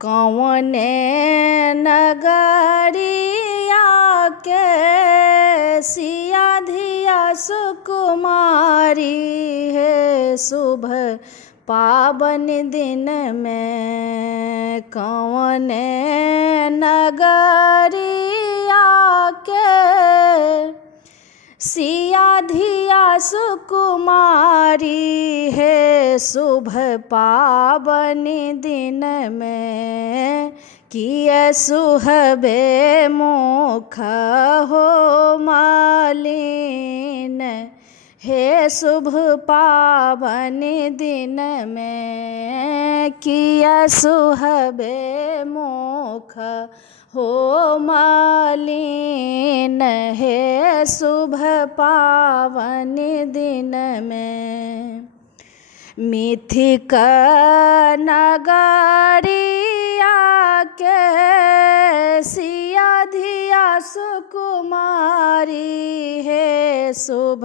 कौने नगरिया के सिया धिया सुकुमारी है शुभ पावन दिन में। कौने नगरिया के सिया धिया सुकुमारी है शुभ पावन दिन में। किए सुहबे मुख हो मालिन हे शुभ पावन दिन में। किया सुहबे मुख हो मालिन हे शुभ पावन दिन में। मिथिक नगरिया के सिया धिया सुकुमारी है शुभ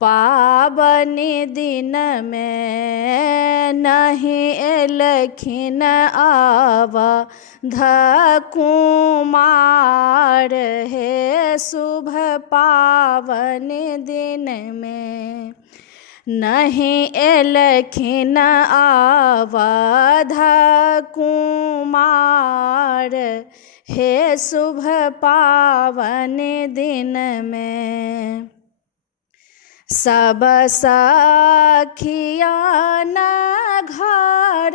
पावन दिन में। नहीं एलखिन अवध कुमार है शुभ पावन दिन में। नहीं एलखिन अवध कुमार हे शुभ पावन दिन में। सब सखिया न घर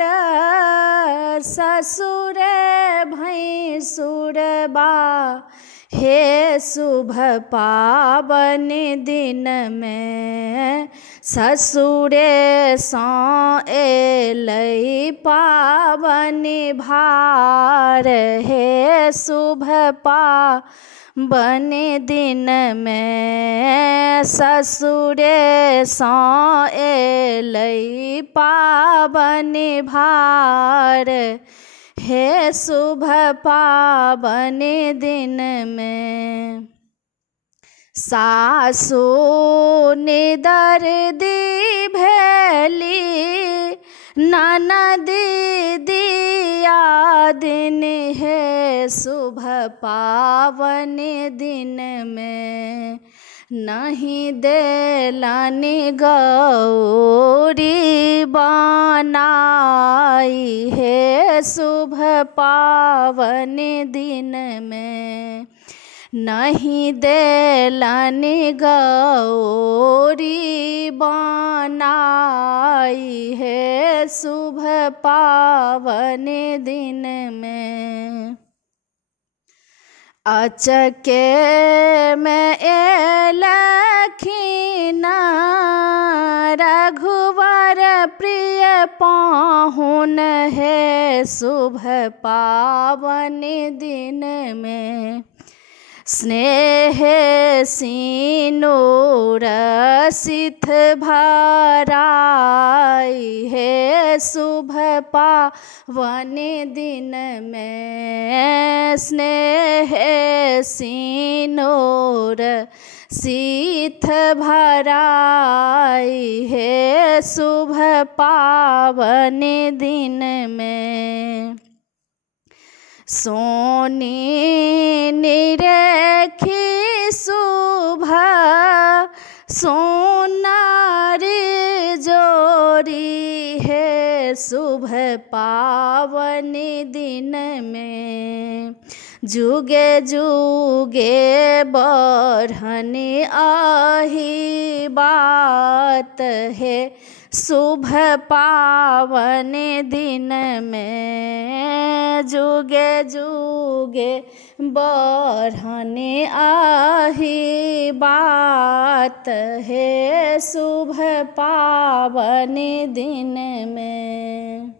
ससुर भैंसुर बा हे शुभ पावन दिन में। ससुरे सौ एलै पावन भार हे शुभ पावन दिन में। ससुरे सौ एलै पावन भार हे शुभ पावन दिन में। सासु निदर्दी भेली ननद दिया दिन है शुभ पावन दिन में। नहीं देलानी गौरी बनाई है शुभ पावन दिन में। नहीं देलानी गौरी बनाई है शुभ पावन दिन में। अचके में एलखिन रघुवर प्रिय पाहुन है शुभ पावन दिन में। स्नेह सिनुर सिथ भराई है शुभ पावन दिन में। स्नेह सिनुर सिथ भराई है शुभ पावन दिन में। सोनी निरेखी शुभ सोनारी जोड़ी है शुभ पावन दिन में। जुगे जुगे बढ़नी आही बात है शुभ पावन दिन में। जुगे जुगे बढ़ने आही बात है शुभ पावन दिन में।